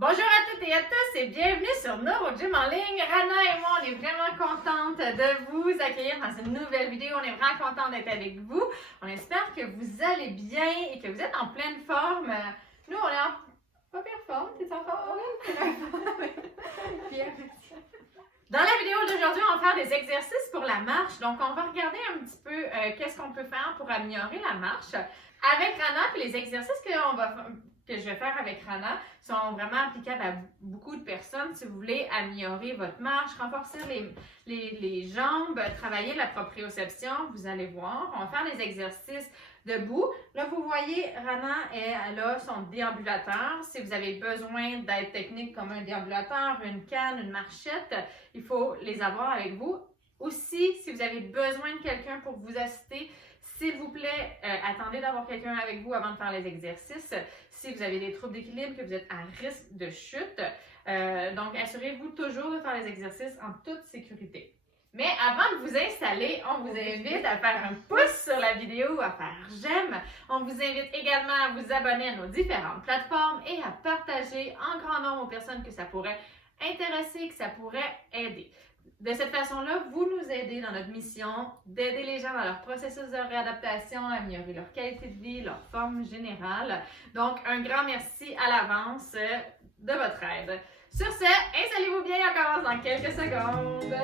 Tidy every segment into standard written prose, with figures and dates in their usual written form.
Bonjour à toutes et à tous et bienvenue sur NeuroGym en ligne. Rana et moi, on est vraiment contente de vous accueillir dans une nouvelle vidéo. On est vraiment contente d'être avec vous. On espère que vous allez bien et que vous êtes en pleine forme. Nous, on est en pas pire forme. T'es en forme? Bien. Dans la vidéo d'aujourd'hui, on va faire des exercices pour la marche. Donc, on va regarder un petit peu qu'est-ce qu'on peut faire pour améliorer la marche. Avec Rana, puis les exercices que je vais faire avec Rana sont vraiment applicables à beaucoup de personnes. Si vous voulez améliorer votre marche, renforcer les jambes, travailler la proprioception, vous allez voir. On va faire des exercices debout. Là, vous voyez, Rana, elle a son déambulateur. Si vous avez besoin d'aide technique comme un déambulateur, une canne, une marchette, il faut les avoir avec vous. Aussi, si vous avez besoin de quelqu'un pour vous assister, s'il vous plaît, attendez d'avoir quelqu'un avec vous avant de faire les exercices. Si vous avez des troubles d'équilibre, que vous êtes à risque de chute, donc assurez-vous toujours de faire les exercices en toute sécurité. Mais avant de vous installer, on vous invite à faire un pouce sur la vidéo, à faire j'aime. On vous invite également à vous abonner à nos différentes plateformes et à partager en grand nombre aux personnes que ça pourrait intéresser, que ça pourrait aider. De cette façon-là, vous nous aidez dans notre mission d'aider les gens dans leur processus de réadaptation, à améliorer leur qualité de vie, leur forme générale. Donc, un grand merci à l'avance de votre aide. Sur ce, installez-vous bien, on commence dans quelques secondes.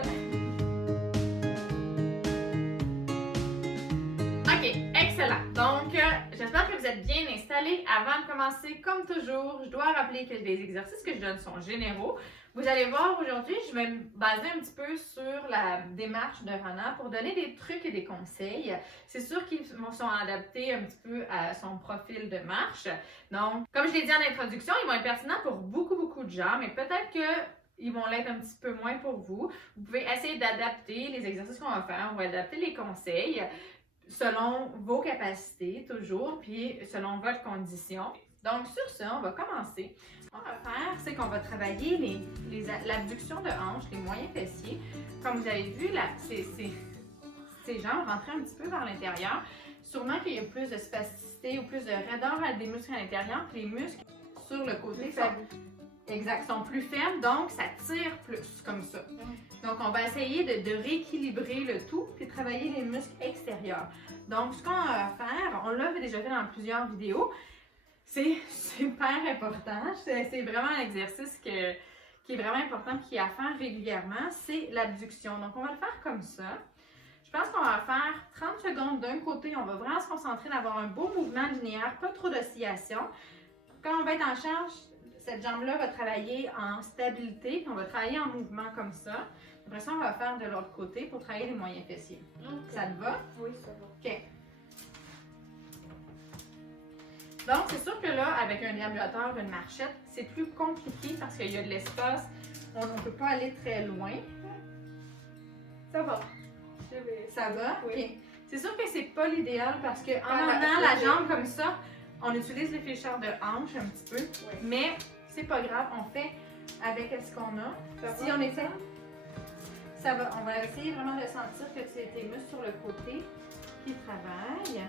OK, excellent. Donc, j'espère que vous êtes bien installés. Avant de commencer, comme toujours, je dois rappeler que les exercices que je donne sont généraux. Vous allez voir, aujourd'hui, je vais me baser un petit peu sur la démarche de Rana pour donner des trucs et des conseils. C'est sûr qu'ils sont adaptés un petit peu à son profil de marche. Donc, comme je l'ai dit en introduction, ils vont être pertinents pour beaucoup de gens, mais peut-être qu'ils vont l'être un petit peu moins pour vous. Vous pouvez essayer d'adapter les exercices qu'on va faire. On va adapter les conseils selon vos capacités, toujours, puis selon votre condition. Donc, sur ça, on va commencer. Ce qu'on va faire, c'est qu'on va travailler l'abduction de hanche, les moyens fessiers. Comme vous avez vu, ces jambes rentrent un petit peu vers l'intérieur. Sûrement qu'il y a plus de spasticité ou plus de raideur des muscles à l'intérieur, puis les muscles sur le côté sont plus fermes, donc ça tire plus, comme ça. Donc, on va essayer de rééquilibrer le tout, puis travailler les muscles extérieurs. Donc, ce qu'on va faire, on l'a déjà fait dans plusieurs vidéos, c'est super important. C'est vraiment un exercice qui est vraiment important et qui est à faire régulièrement, c'est l'abduction. Donc, on va le faire comme ça. Je pense qu'on va faire 30 secondes d'un côté. On va vraiment se concentrer d'avoir un beau mouvement linéaire, pas trop d'oscillation. Quand on va être en charge, cette jambe-là va travailler en stabilité, puis on va travailler en mouvement comme ça. Après ça, on va faire de l'autre côté pour travailler les moyens fessiers. Okay. Ça te va? Oui, ça va. OK. Donc, c'est sûr que là, avec un déambulateur, une marchette, c'est plus compliqué parce qu'il y a de l'espace. On ne peut pas aller très loin. Ça va. Ça va? Oui. Okay. C'est sûr que c'est pas l'idéal parce qu'en emmenant la jambe comme ça, on utilise les flécheurs de hanche un petit peu. Oui. Mais c'est pas grave, on fait avec ce qu'on a. Si on essaie, ça va. On va essayer vraiment de sentir que c'est tes muscles sur le côté qui travaillent.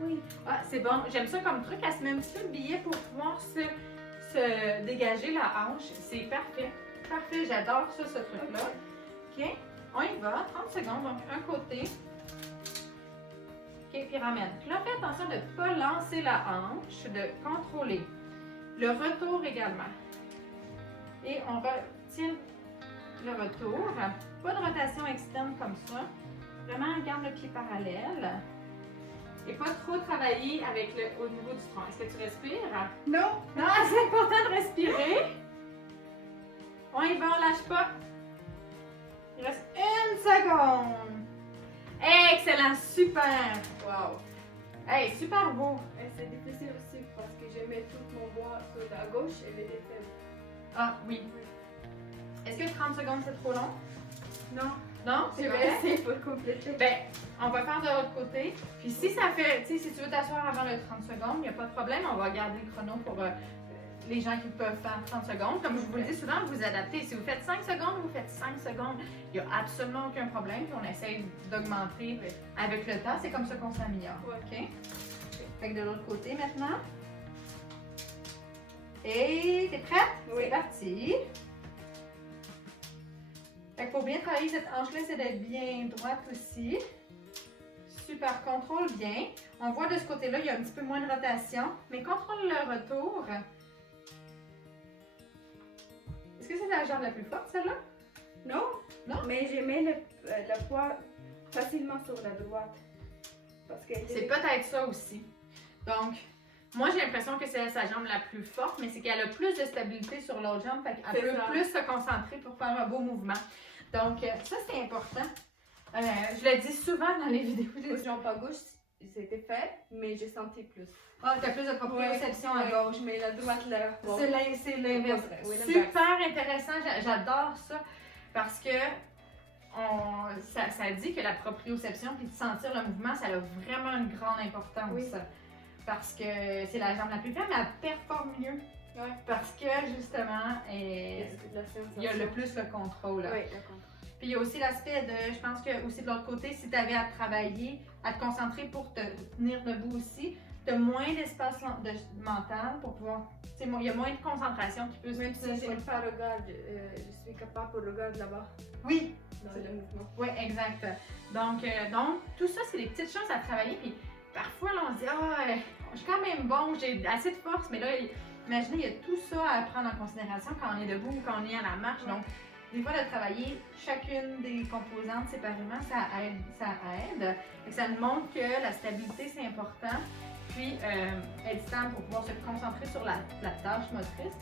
Oui. Ah, c'est bon. J'aime ça comme truc. Elle se met un petit peu de billet pour pouvoir se dégager la hanche. C'est parfait. Parfait. J'adore ça, ce truc-là. OK. On y va. 30 secondes. Donc, un côté. OK. Puis ramène. Puis là, fais attention de ne pas lancer la hanche, de contrôler. Le retour également. Et on retient le retour. Pas de rotation externe comme ça. Vraiment, garde le pied parallèle. Et pas trop travailler au niveau du tronc. Est-ce que tu respires? Non. Non, c'est important de respirer. On y va, on lâche pas. Il reste 1 seconde. Excellent, super. Wow. Hey, super beau. C'est difficile aussi parce que je mets tout mon poids sur la gauche et elle était faible. Ah, oui. Est-ce que 30 secondes, c'est trop long? Non. Non? Je vais essayer pour compléter. Ben, on va faire de l'autre côté. Puis si ça fait, tu sais, si tu veux t'asseoir avant le 30 secondes, il n'y a pas de problème. On va garder le chrono pour les gens qui peuvent faire 30 secondes. Comme je vous le dis souvent, vous adaptez. Si vous faites 5 secondes, vous faites 5 secondes. Il n'y a absolument aucun problème. Puis on essaye d'augmenter avec le temps. C'est comme ça qu'on s'améliore. OK? Fait que de l'autre côté maintenant. Et t'es prête? Oui. travailler cette hanche-là, c'est d'être bien droite aussi. Super, contrôle bien. On voit de ce côté-là, il y a un petit peu moins de rotation, mais contrôle le retour. Est-ce que c'est la jambe la plus forte, celle-là? Non, Non? mais je mets le poids facilement sur la droite. Parce que C'est peut-être ça aussi. Donc, moi, j'ai l'impression que c'est sa jambe la plus forte, mais c'est qu'elle a plus de stabilité sur l'autre jambe, fait qu'elle C'est peut ça. plus se concentrer pour faire un beau mouvement. Donc, ça, c'est important. Je le dis souvent dans les vidéos. aux jambes à gauche, c'était fait, mais j'ai senti plus. Ah, t'as plus de proprioception à gauche. mais la droite là. bon. C'est l'inverse. Oui, l'inverse. Super intéressant, j'adore ça parce que ça dit que la proprioception puis de sentir le mouvement, ça a vraiment une grande importance. Oui. Parce que c'est la jambe la plus faible, mais elle performe mieux. Ouais. Parce que justement, il y a le plus le contrôle. Oui, d'accord. Puis il y a aussi l'aspect de, je pense que aussi de l'autre côté, si tu avais à travailler, à te concentrer pour te tenir debout aussi, tu as moins d'espace mental pour pouvoir. Il y a moins de concentration qui peut se Même si je n'ai pas regarde, je suis capable de regarder là-bas Oui, dans le mouvement. oui, exact. Donc, tout ça, c'est des petites choses à travailler. Puis parfois, là, on se dit, je suis quand même bon, j'ai assez de force, mais là, imaginez, il y a tout ça à prendre en considération quand on est debout ou quand on est à la marche. Donc, des fois, de travailler chacune des composantes séparément, ça aide. Et ça nous montre que la stabilité, c'est important. Puis, être stable pour pouvoir se concentrer sur la tâche motrice.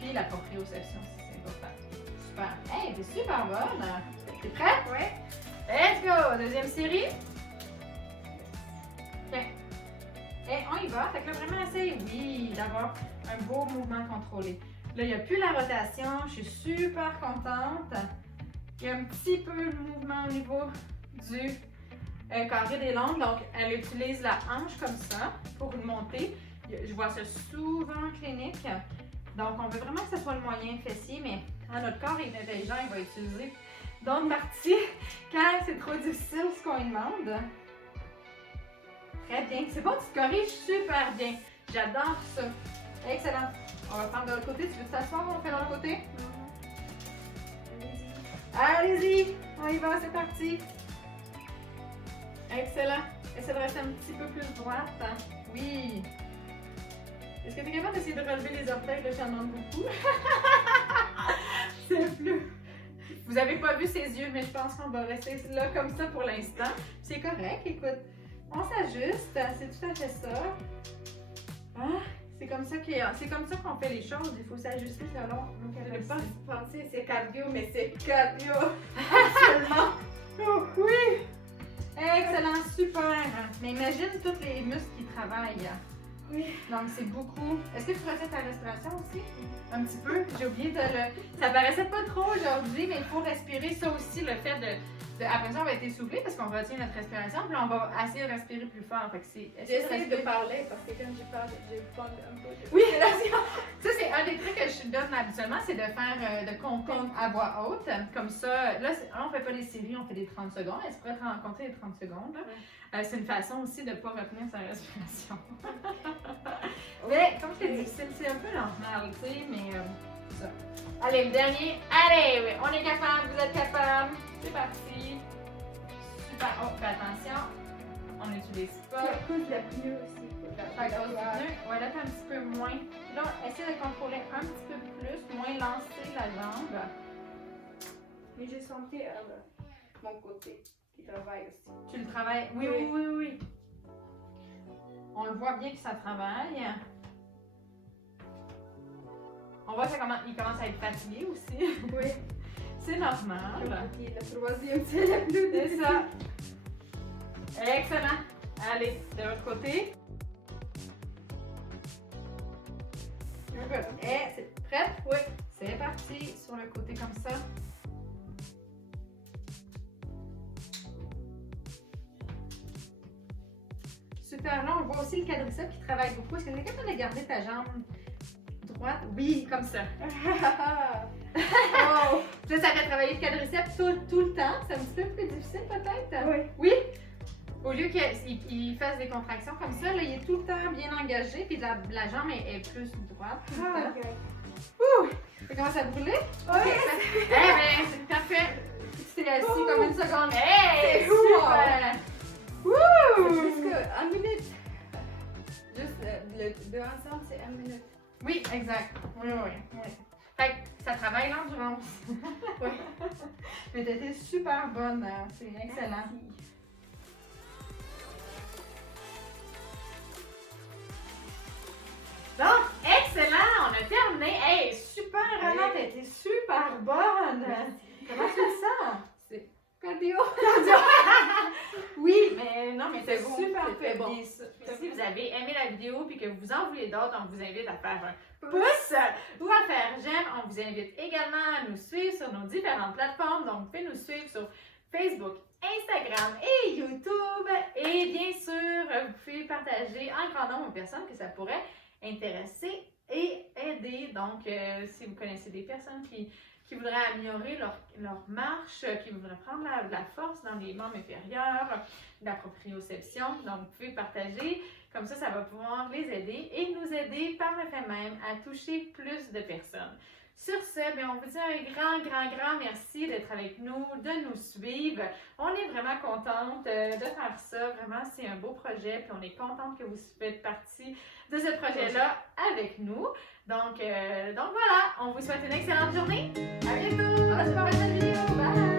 Puis, la proprioception, c'est important. Super. Hey, t'es super bonne. T'es prête? Oui. Let's go! Deuxième série. OK. Et on y va. Fait que là, vraiment, essaye, oui, d'avoir un beau mouvement contrôlé. Là, il n'y a plus la rotation. Je suis super contente. Il y a un petit peu de mouvement au niveau du carré des longues. Donc, elle utilise la hanche comme ça pour monter. Je vois ça souvent en clinique. Donc, on veut vraiment que ce soit le moyen fessier, mais notre corps est intelligent, il va utiliser d'autres parties quand c'est trop difficile ce qu'on lui demande. Très bien. C'est bon, tu te corriges super bien. J'adore ça. Excellent. On va faire de l'autre côté. Tu veux t'asseoir? On fait de l'autre côté? Allez-y. On y va, c'est parti. Excellent. Essaie de rester un petit peu plus droite. Oui. Est-ce que tu es capable d'essayer de relever les orteils? Là, j'en demande beaucoup. C'est plus. Vous n'avez pas vu ses yeux, mais je pense qu'on va rester là comme ça pour l'instant. C'est correct, écoute. On s'ajuste, c'est tout à fait ça. C'est comme ça qu'on fait les choses. Il faut s'ajuster selon nos Je capacités. pas pensé c'est cardio, mais c'est cardio. Absolument. Oh, oui. Excellent, super. Mais imagine tous les muscles qui travaillent. Oui. Donc, c'est beaucoup. Est-ce que tu retiens ta respiration aussi? Un petit peu. J'ai oublié de le. Ça paraissait pas trop aujourd'hui, mais il faut respirer. Ça aussi, le fait de. Après ça, on va être essoufflé parce qu'on retient notre respiration, puis là, on va essayer de respirer plus fort. Fait que c'est. J'essaie de parler parce que quand je parle, je parle un peu. Oui, ça, c'est un des trucs que je donne habituellement, c'est de faire de compter à voix haute. Comme ça, là, on fait pas des séries, on fait des 30 secondes. Est-ce que tu pourrais compter les 30 secondes? C'est une façon aussi de ne pas retenir sa respiration. Mais comme c'est difficile, c'est un peu normal, tu sais, mais ça. Allez, le dernier. Allez, oui, on est capable, vous êtes capable. C'est parti. Super. Oh, fais attention. On n'utilise pas. À cause de la pneu aussi. À cause du pneu. Ouais, là, t'es un petit peu moins. Là, essaie de contrôler un petit peu plus, moins lancer la jambe. Mais j'ai senti mon côté qui travaille aussi. Tu le travailles? Oui, oui, oui, oui. On le voit bien que ça travaille. On voit qu'il commence à être fatigué aussi. Oui. C'est normal. La troisième, c'est la plus C'est ça. Excellent. Allez, de l'autre côté. C'est prête? Oui. C'est parti. Sur le côté comme ça. Super. Là, on voit aussi le quadriceps qui travaille beaucoup. Est-ce que tu es capable de garder ta jambe droite? Oui, comme ça. Oh. Ça fait travailler le quadriceps tout le temps. C'est un petit peu plus difficile peut-être? Oui. Oui? Au lieu qu'il fasse des contractions comme ça, là, il est tout le temps bien engagé, puis la jambe est plus droite. Tout le temps. Ok. Ouh! Ça commence à brûler? Oui. Eh bien, c'est parfait. Tu resté assis comme une seconde. Hey! C'est fou, Super! C'est Wouh! plus que 1 minute. Juste le deux ensemble, c'est 1 minute. Oui, exact. Oui. Fait que ça travaille l'endurance. Oui. Mais t'étais super bonne, hein. C'est excellent. Merci. Donc, excellent, on a terminé. Hey, super, Anna, Hey. t'étais super bonne. Comment tu le sens? C'est cardio. Oui, mais non, mais c'est bon, super c'était fait. bon. Puis si vous avez aimé la vidéo et que vous en voulez d'autres, on vous invite à faire un pouce ou à faire j'aime. On vous invite également à nous suivre sur nos différentes plateformes. Donc, vous pouvez nous suivre sur Facebook, Instagram et YouTube. Et bien sûr, vous pouvez partager un grand nombre de personnes que ça pourrait intéresser et aider. Donc, si vous connaissez des personnes qui voudraient améliorer leur marche, qui voudraient prendre de la force dans les membres inférieurs, de la proprioception, donc vous pouvez partager. Comme ça va pouvoir les aider et nous aider par le fait même à toucher plus de personnes. Sur ce, bien, on vous dit un grand merci d'être avec nous, de nous suivre. On est vraiment contente de faire ça. Vraiment, c'est un beau projet. Puis on est contente que vous faites partie de ce projet-là avec nous. Donc voilà, on vous souhaite une excellente journée. À bientôt dans une prochaine vidéo. Bye!